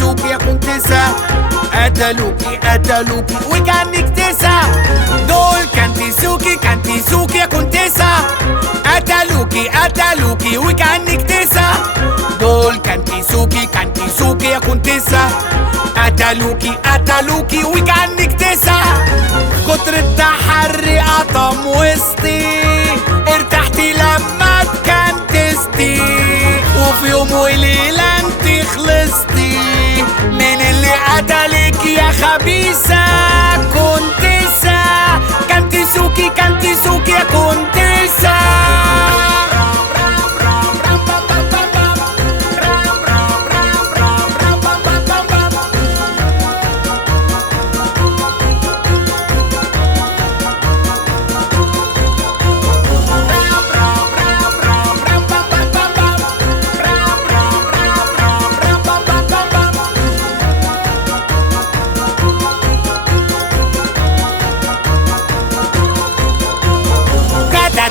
سوكي يا كونتيسا. قتلوكي وكانك تسا. دول كانتي سوكي يا كونتيسا. قتلوكي وكانك تسا. دول كانتي سوكي يا كونتيسا. قتلوكي وكانك تسا. كتر التحري قطم وسطي، ارتحتي لما اتكنتستي، وفي يوم وليلة انت خلصتي من اللي قتلك يا خبيثة كونتيسا. كانتي سوكي يا كونتيسا.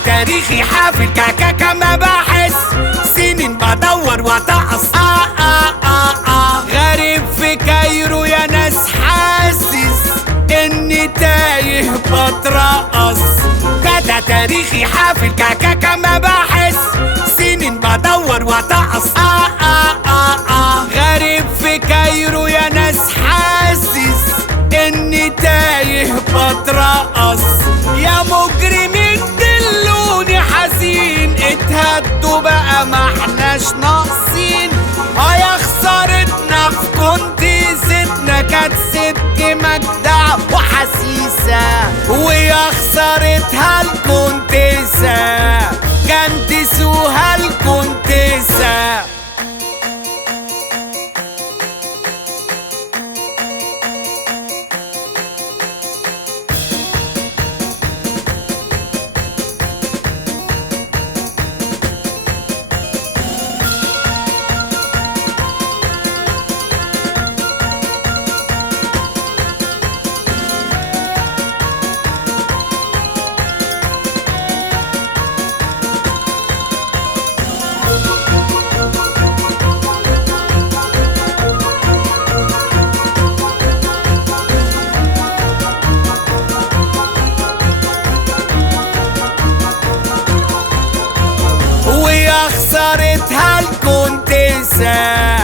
تاريخي حافل كاكا مباحث، سنين بدور واتقص. غريب في كايرو يا ناس، حاسس اني تايه بترقص. تاريخي حافل كاكا مباحث، سنين بدور واتقص. غريب في كايرو يا ناس، حاسس اني تايه بترقص. يا مجرمين حزين اتهدوا بقى ما احناش ناقصين. يا خسارتنا في كونتيستنا، كانت ست مجدع وحسيسة، ويا خسارتها الكونتيسة كان تسوها الكونتيسة. خسارتها الكونتيسا.